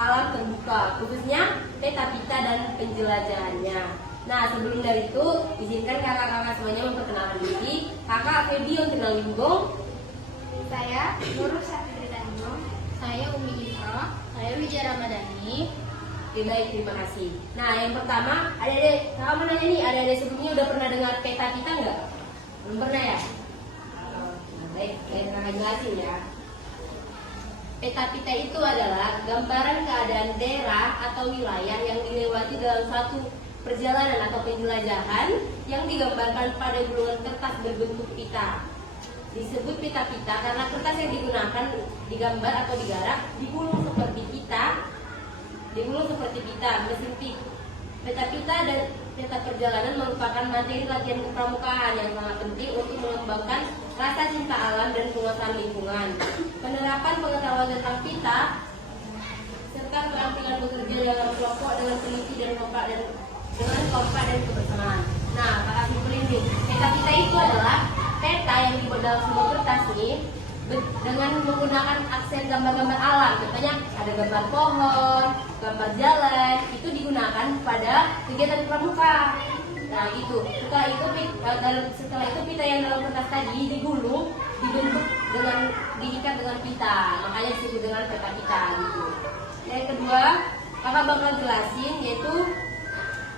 alam terbuka, khususnya peta pita dan penjelajahannya. Nah, sebelum dari itu, izinkan kakak-kakak semuanya memperkenalkan diri. Kakak Feby Ontinal Limbong. Saya Nurul Safitri Tanjung. Saya Umi Ira. Saya Wijaya Ramadhani. Oke, baik, terima kasih. Nah, yang pertama, adik-adik, kakak mau nanya nih, adik-adik sebelumnya udah pernah dengar peta pita nggak? Belum pernah ya? Nah, baik, kakak jelasin ya. Peta pita itu adalah gambaran keadaan daerah atau wilayah yang dilewati dalam suatu perjalanan atau penjelajahan yang digambarkan pada gulungan kertas berbentuk pita. Disebut pita pita karena kertas yang digunakan digambar atau digarap digulung seperti pita, mesin pik. Peta pita dan peta perjalanan merupakan materi latihan kepramukaan yang sangat penting untuk mengembangkan rasa cinta alam dan penguasaan lingkungan. Penerapan pengetahuan tentang pita serta keterampilan bekerja dalam kelompok dengan teliti dan kompak dan kebersamaan. Nah, kakak simpulin nih, peta pita itu adalah peta yang dibuat dalam sebuah kertas nih dengan menggunakan aksen gambar-gambar alam. Contohnya ada gambar pohon, gambar jalan, itu digunakan pada kegiatan pramuka. Nah gitu. Setelah itu pita yang dalam kertas tadi digulung, dibentuk diikat dengan pita. Makanya disebut dengan peta pita gitu. Yang kedua, kakak bakal jelasin yaitu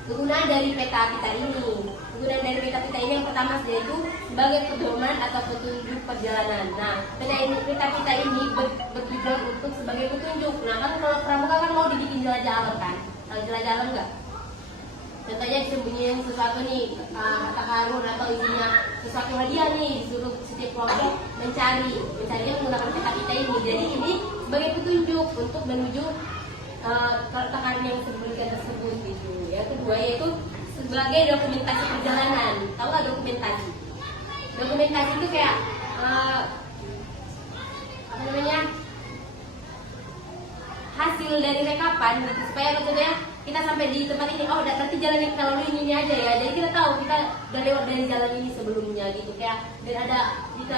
kegunaan dari peta pita ini. Kegunaan dari peta pita ini yang pertama yaitu sebagai pedoman atau petunjuk perjalanan. Nah, peta pita ini bertujuan untuk sebagai petunjuk. Nah, kan kalau pramuka kan mau dibikin jelajah alam kan? Tahu jelajah alam nggak? Contohnya disembunyiin sesuatu nih, harta karun atau isinya sesuatu hadiah nih, disuruh setiap kelompok mencarinya menggunakan peta pita ini. Jadi ini sebagai petunjuk untuk menuju harta karun yang disembunyikan tersebut gitu. Yang kedua yaitu sebagai dokumentasi perjalanan. Tahu nggak dokumentasi? Dokumentasi itu kayak hasil dari rekapan gitu, supaya maksudnya kita sampai di tempat ini, oh nanti jalan yang kita lalui ini aja ya, jadi kita tahu kita udah lewat dari jalan ini sebelumnya gitu, kayak dan ada kita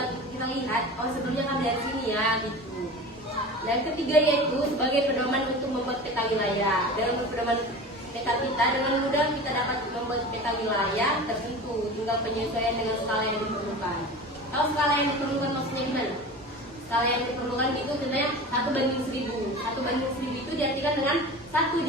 lihat oh sebelumnya kan dari sini ya gitu. Dan ketiga yaitu sebagai pedoman untuk membuat peta wilayah. Dalam pedoman peta pita dengan mudah kita dapat membuat peta wilayah tertentu, tinggal penyesuaian dengan skala yang diperlukan. Tahu skala yang diperlukan maksudnya gimana? Skala yang diperlukan itu sebenarnya 1:1000. 1:1000 itu diartikan dengan 1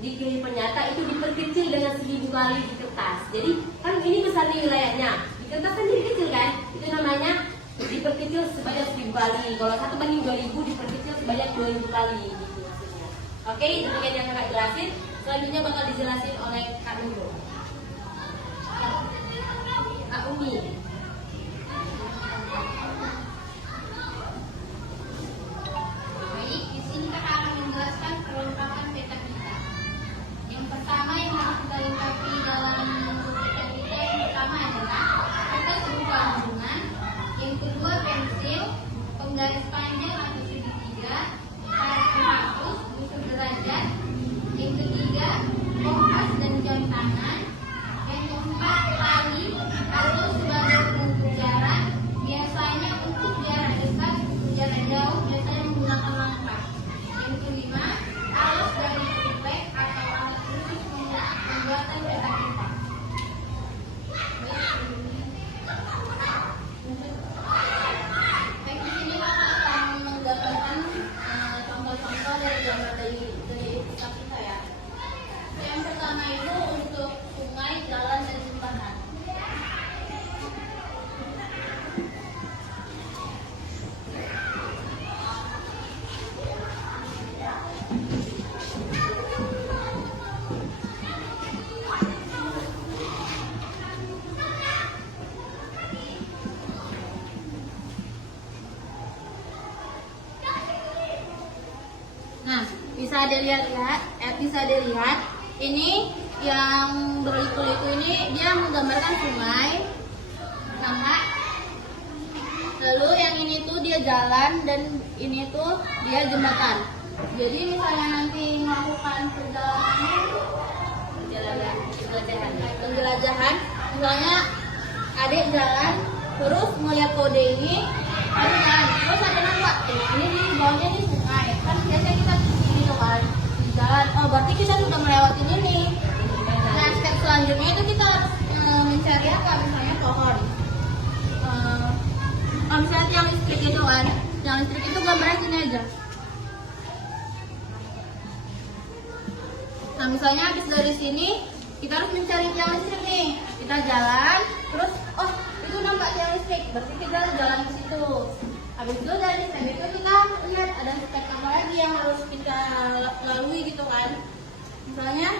di kehidupan nyata itu diperkecil dengan 1000 kali di kertas. Jadi kan ini besar nih wilayahnya, di kertas kan jadi kecil kan? Itu namanya diperkecil sebanyak 1000 kali. Kalau 1:2000 diperkecil sebanyak 2000 kali gitu maksudnya. Oke, demikian yang kakak jelasin. Selanjutnya bakal dijelasin oleh Kak Nurul. Kak Umi. Baik, di sini kakak akan menjelaskan perlengkapan peta pita. Yang pertama yang harus kita lengkapi dalam peta pita yang pertama adalah kertas berupa hubungan. Yang kedua pensil, penggaris panjang atau segitiga, kartu hapus, busur derajat. Yang ketiga kompas dan jam tangan. Yang keempat tali atau sebagai pengukur jarak. Biasanya untuk jarak dekat, jarak jauh biasanya menggunakan langkah. Yang kelima alas dari triplek atau alat khusus pembuatan peta pita. Baik, di sini kakak akan menggambarkan contoh-contoh dari gambar dari peta pita ya. Yang pertama itu untuk sungai, jalan, dan jembatan. Nah, bisa dilihat ini yang berliku-liku ini dia menggambarkan sungai, sama. Lalu yang ini tuh dia jalan dan ini tuh dia jembatan. Jadi misalnya nanti melakukan penjelajahan, misalnya adik jalan terus melihat kode ini, terus jalan, terus ada nampak ini di bawahnya di sungai. Kan biasanya kita Nah, misalnya habis dari sini kita harus mencari tiang listrik nih. Kita jalan, terus oh itu nampak tiang listrik, berarti kita jalan ke situ. Habis itu dari step itu kita lihat ada step apa lagi yang harus kita lalui gitu kan. Misalnya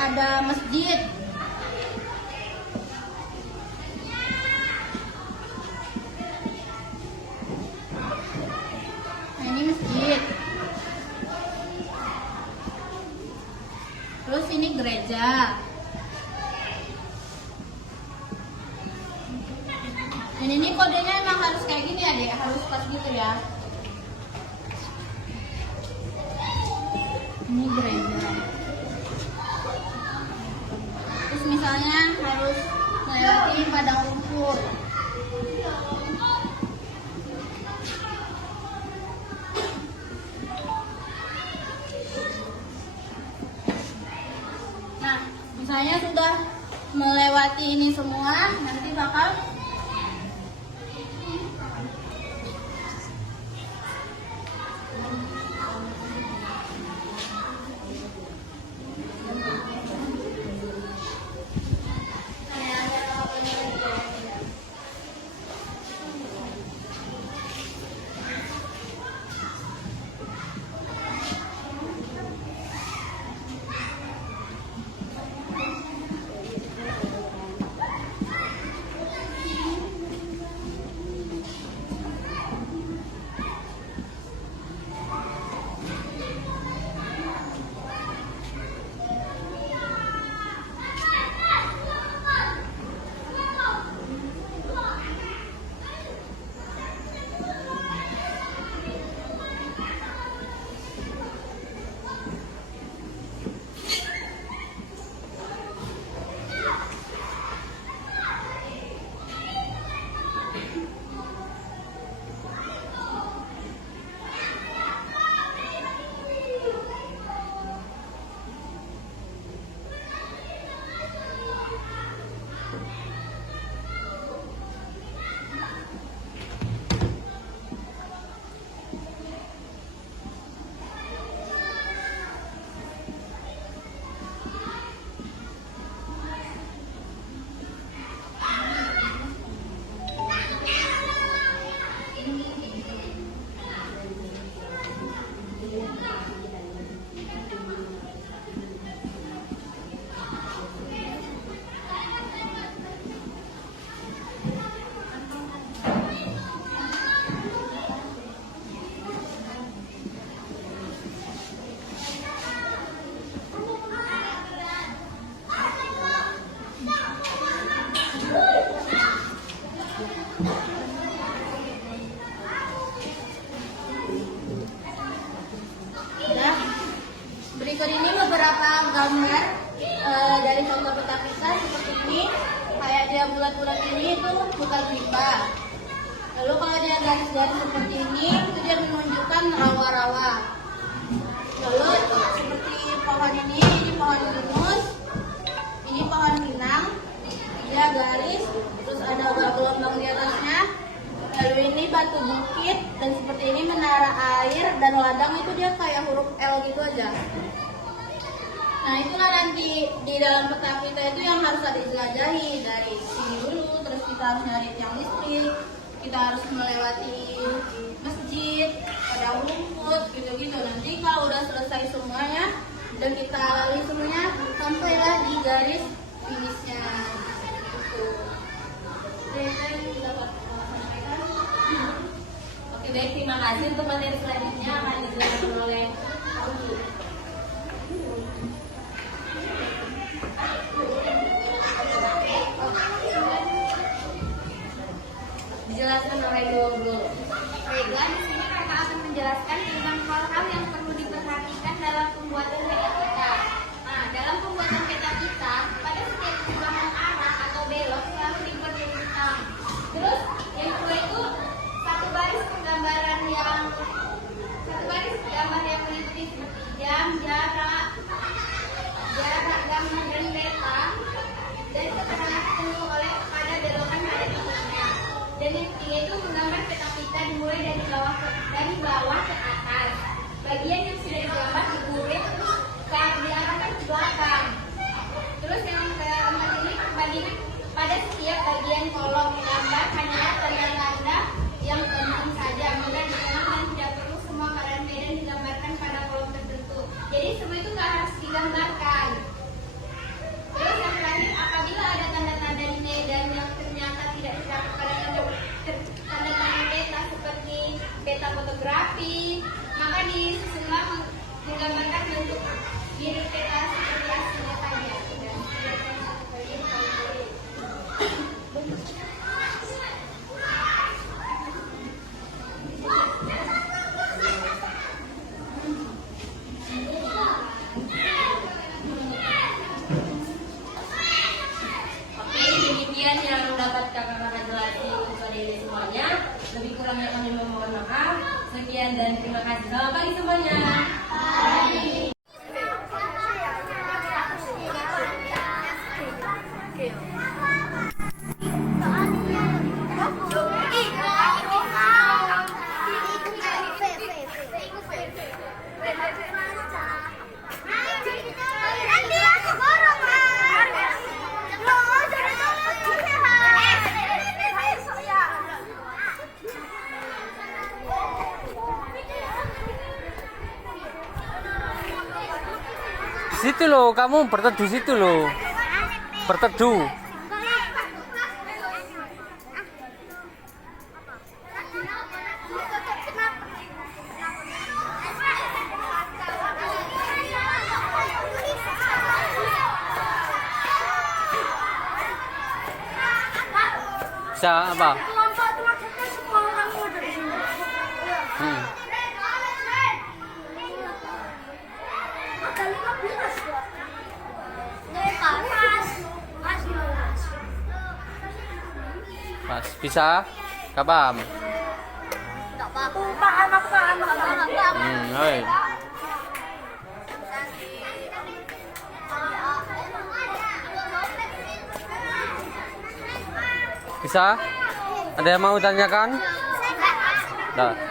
ada masjid. Nah, ini masjid. Terus ini gereja. Dan ini kodenya emang harus kayak gini ya dek, harus pas gitu ya. Ini gereja. Terus misalnya harus melewati padang rumput. Nah, misalnya sudah melewati ini semua, nanti bakal berikut ini beberapa gambar dari contoh peta kita seperti ini. Kayak dia bulat-bulat ini itu bukan pipa. Lalu kalau dia garis-garis seperti ini itu dia menunjukkan rawa-rawa. Lalu seperti pohon ini pohon pinus, ini pohon pinang. Dia garis, terus ada gelombang di atasnya. Lalu ini batu bukit, dan seperti ini menara air, dan ladang itu dia kayak huruf L gitu aja. Nah, itulah nanti di dalam peta kita itu yang harus ada dijelajahi dari sini dulu, terus kita harus nyari tiang listrik, kita harus melewati masjid, padang rumput, gitu-gitu. Nanti kalau udah selesai semuanya dan kita lalui semuanya, sampailah di garis finishnya. Oke, baik, terima kasih. Untuk materi selanjutnya akan dijelaskan oleh Augie. Dijelaskan oleh Gogo. Baiklah, di sini kakak akan menjelaskan tentang hal-hal yang perlu diperhatikan dalam pembuatan peta kita. Nah, dalam pembuatan peta kita, pada setiap perubahan arah atau belok selalu diperhatikan. Terus yang kedua itu satu baris gambar yang meliputi seperti jam, jarak, gambar dan peta, dan keterangan petunjuk oleh pada belokan pada titiknya. Dan yang ketiga itu menggambar peta kita dimulai dari bawah ke atas. Bagian yang sudah digambar dikurik ke arah digambarkan. Terus yang terakhir, apabila ada tanda-tanda nilai dan yang ternyata tidak terdapat pada tanda-tanda peta seperti peta fotografi, maka disusunlah menggambarkan bentuk mirip peta seperti aslinya tadi. Oke, demikian yang dapat kakak-kakak jelasin kepada ini semuanya. Lebih kurangnya kami memohon maaf. Sekian dan terima kasih. Selamat pagi semuanya. Situ loh, kamu berteduh situ loh. Berteduh. Bisa apa? Hmm. Pas bisa? Kapam. Oi. Bisa? Ada yang mau tanyakan? Nah.